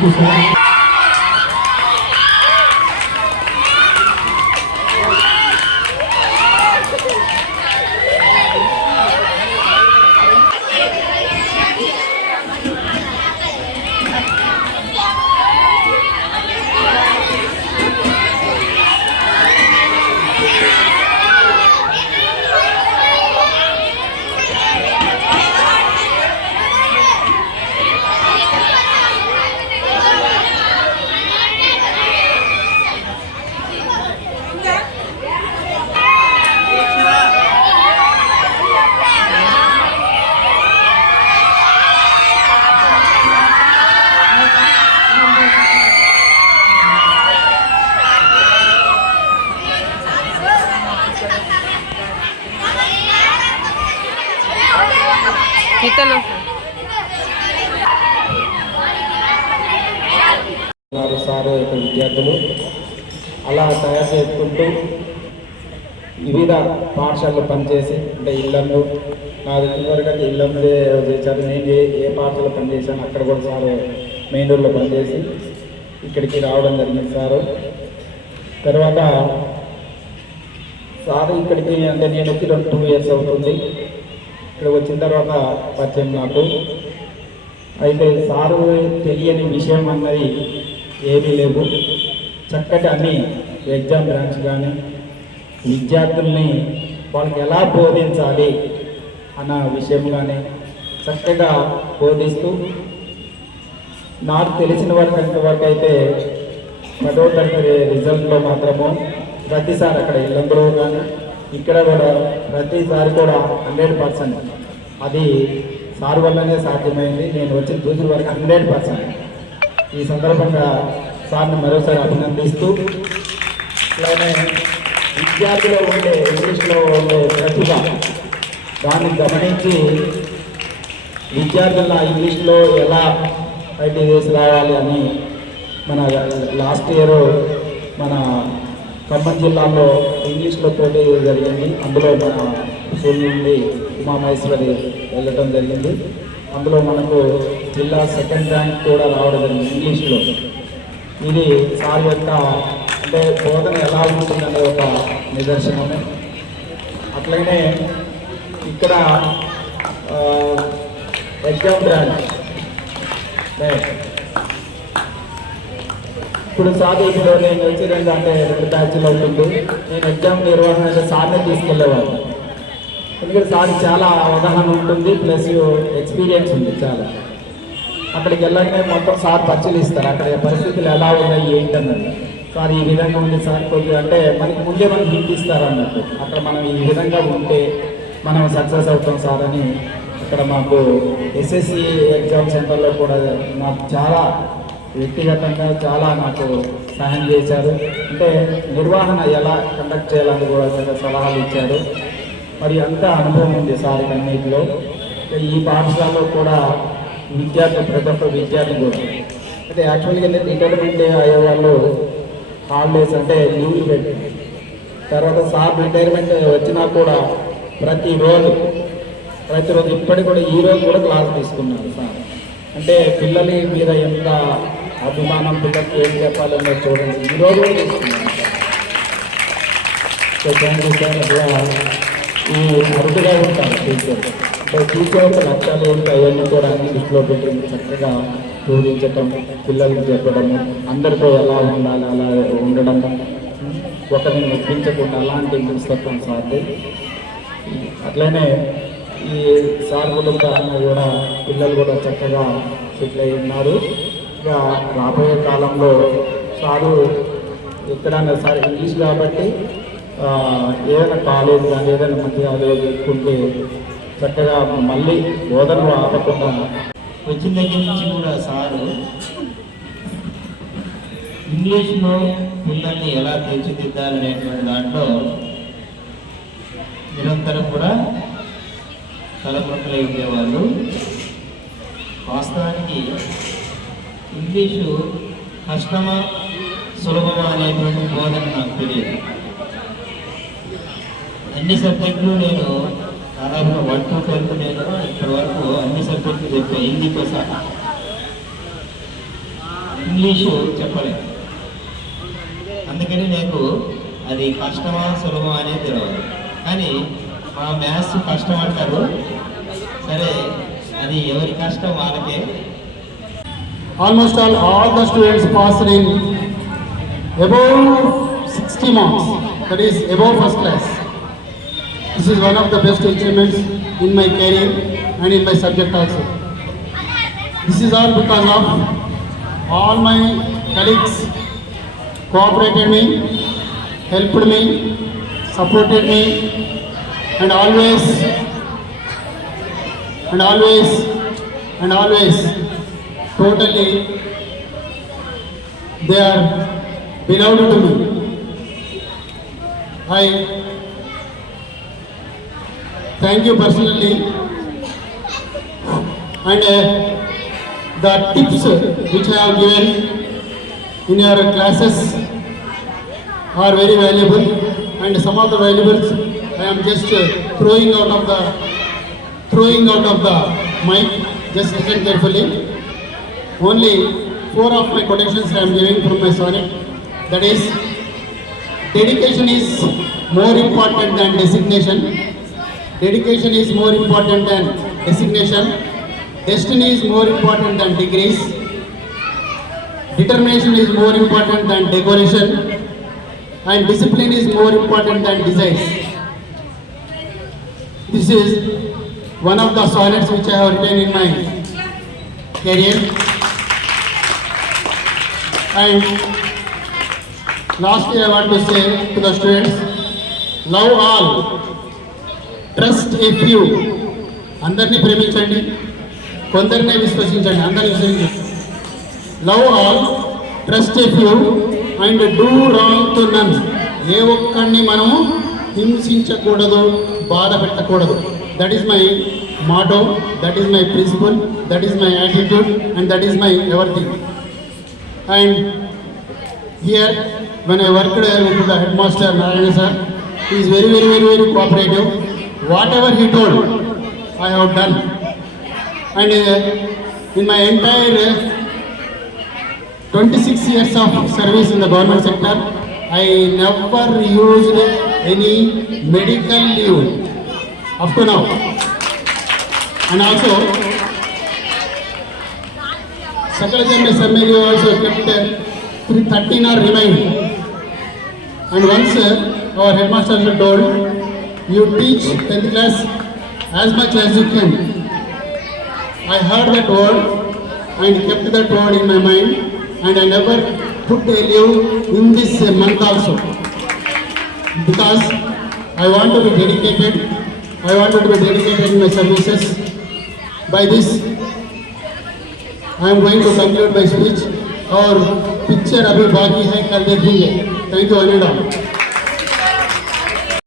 不行 sir sir యొక్క విద్యార్థులు అలా తయారు చేసుకుంటూ వివిధ పాఠశాలలో పనిచేసి అంటే ఇళ్ళల్లో నా తెలిసిన అయితే ఇళ్ళల్లో చేశారు. నేను ఏ ఏ పాఠశాలలో పనిచేశాను అక్కడ కూడా సార్ మెయిన్ రోడ్లో పనిచేసి ఇక్కడికి రావడం జరిగింది సారు. తర్వాత సార్ ఇక్కడికి అంటే నేను వచ్చి రెండు టూ ఇయర్స్ అవుతుంది. ఇక్కడ వచ్చిన తర్వాత పరిచయం నాకు. అయితే సారు తెలియని విషయం అన్నది ఏమీ లేవు. చక్కటి అన్ని ఎగ్జామ్ బ్రాంచ్ కానీ విద్యార్థుల్ని వాళ్ళకి ఎలా బోధించాలి అన్న విషయం కానీ చక్కగా బోధిస్తూ నాకు తెలిసిన వరకు అంతవరకు అయితే పదో తరగతి రిజల్ట్లో మాత్రము ప్రతిసారి అక్కడ ఇల్లంలో కానీ ఇక్కడ కూడా ప్రతిసారి కూడా హండ్రెడ్ పర్సెంట్ అది సార్ వల్లనే సాధ్యమైంది. నేను వచ్చిన రోజుల వరకు హండ్రెడ్ పర్సెంట్. ఈ సందర్భంగా సార్ని మరోసారి అభినందిస్తూ అలానే విద్యార్థిలో ఉండే ఇంగ్లీష్లో ఉండే ప్రతిభ దాన్ని గమనించి విద్యార్థుల ఇంగ్లీష్లో ఎలా ఐటీ చేసి రావాలి అని మన లాస్ట్ ఇయర్ మన ఖమ్మం జిల్లాలో ఇంగ్లీష్లో పోటీ జరిగింది. అందులో మన స్కూల్ నుండి ఉమామహేశ్వరి వెళ్ళటం జరిగింది. అందులో మనకు జిల్లా సెకండ్ ర్యాంక్ కూడా రావడం జరిగింది ఇంగ్లీష్లో ఇది సార్ యొక్క అంటే బోధన ఎలా ఉంటుందనే ఒక నిదర్శనము. అట్లనే ఇక్కడ ఎగ్జామ్ బ్రాంచ్ ఇప్పుడు సార్ ఇప్పుడు నేను వచ్చి రెండు అంటే రెండు బ్యాచ్లు అవుతుంది. నేను ఎగ్జామ్ నిర్వహణ సార్నే తీసుకెళ్ళేవాడు ఎందుకంటే సార్ చాలా అవగాహన ఉంటుంది ప్లస్ ఎక్స్పీరియన్స్ ఉంది చాలా. అక్కడికి వెళ్ళగానే మొత్తం సార్ పరిశీలిస్తారు అక్కడ పరిస్థితులు ఎలా ఉన్నాయి ఏంటన్నది. సార్ ఈ విధంగా ఉంది సార్ కొద్దిగా అంటే మనకి ముందే మనకి హింట్ ఇస్తారు అన్నట్టు. అక్కడ మనం ఈ విధంగా ఉంటే మనం సక్సెస్ అవుతాం సార్ అని ఇక్కడ మాకు ఎస్ఎస్సి ఎగ్జామ్ సెంటర్లో కూడా మాకు చాలా వ్యక్తిగతంగా చాలా నాకు సహాయం చేశారు. అంటే నిర్వహణ ఎలా కండక్ట్ చేయాలని కూడా చాలా సలహాలు ఇచ్చారు. మరి అంత అనుభవం ఉంది సార్ అన్నింటిలో ఈ పాఠశాలలో కూడా విద్యార్థి ప్రతి ఒక్క విద్యార్థి కూడా. అంటే యాక్చువల్గా ఏంటంటే రిటైర్మెంట్ అయ్యేవాళ్ళు హాలిడేస్ అంటే లీవ్లు పెట్టి తర్వాత సార్ రిటైర్మెంట్ వచ్చినా కూడా ప్రతిరోజు ప్రతిరోజు ఇప్పటికి కూడా ఈరోజు కూడా క్లాస్ తీసుకున్నారు సార్. అంటే పిల్లల మీద ఎంత అభిమానం పిల్లలకు ఏం చెప్పాలన్నది చూడండి. ఈరోజు సో ఈ అరుదుగా ఉంటారు టీచర్ సో టీచర్ యొక్క లక్ష్యాలు ఏంటి అవన్నీ కూడా అన్ని దృష్టిలో పెట్టుకుని చక్కగా బోధించటం పిల్లలకు చెప్పడము అందరితో ఎలా ఉండాలి అలా ఉండడం ఒకరిని మెప్పించకుండా అలాంటి మనస్తత్వం సార్ అట్లనే ఈ సార్ కుటుంబాలను కూడా పిల్లలు కూడా చక్కగా సెటిల్ అయి ఉన్నారు. రాబోయే కాలంలో సారు ఎక్కడన్నా సార్ ఇంగ్లీష్ కాబట్టి ఏదైనా కాలేజ్ కానీ ఏదైనా మంచి కాలేజ్ చేసుకుంటే చక్కగా మళ్ళీ బోధనలు ఆపకుండా వచ్చిన దగ్గర నుంచి కూడా సారు ఇంగ్లీష్లో పిల్లల్ని ఎలా తీర్చిదిద్దాలనేటువంటి దాంట్లో నిరంతరం కూడా తలపుంటలై ఉండేవాళ్ళు. వాస్తవానికి ఇంగ్లీషు కష్టమా సులభమా అనేటువంటి బోధన నాకు తెలియదు. అన్ని సబ్జెక్టులు నేను దాదాపుగా వన్ టూ టెన్త్ నేను ఇప్పటి వరకు అన్ని సబ్జెక్టులు చెప్పాను హిందీతో సహా. ఇంగ్లీషు చెప్పలేదు. అందుకని నాకు అది కష్టమా సులభమా అనేది తెలియదు కానీ మా మ్యాథ్స్ కష్టం అంటారు సరే అది ఎవరి కష్టం వాళ్ళకే almost all, all the students passed in above 60 marks, that is above first class. This is one of the best achievements in my career and in my subject also. This is all because of all my colleagues cooperated me, helped me, supported me, and always, and always, and always totally they are beloved to me. I thank you personally and uh, the tips which I have given in your classes are very valuable and some of the valuables I am just uh, throwing out of the throwing out of the mic just listen carefully only four of my quotations I am giving from my sonnet. That is, dedication is more important than designation. Dedication is more important than designation. Destiny is more important than degrees. Determination is more important than decoration. And discipline is more important than desires. This is one of the sonnets which I have written in my career. And lastly, I want to say to the students, love all, trust a few. అందరినీ ప్రేమించండి. కొందరినే విశ్వసించండి. అందరినీ విశ్వసించండి. Love all trust a few and do wrong to none ఏ ఒక్కడిని మనము హింసించకూడదు బాధ పెట్టకూడదు. That is my motto that is my principle that is my attitude and that is my everything And here, when I worked uh, with the headmaster Narayana sir, he is very, very, very, very cooperative. Whatever he told, I have done. And uh, in my entire uh, 26 years of service in the government sector, I never used any medical leave up to now. And also, Secretary Assembly also kept uh, 13 are remained. And once uh, our headmaster told, you teach 10th class as much as you can. I heard that word and kept that word in my mind and I never put a leave in this month also. Because I want to be dedicated, I wanted to be dedicated in my services. By this, I am going to conclude my speech और picture अभी बाकी है कल देखेंगे thank you अनिडा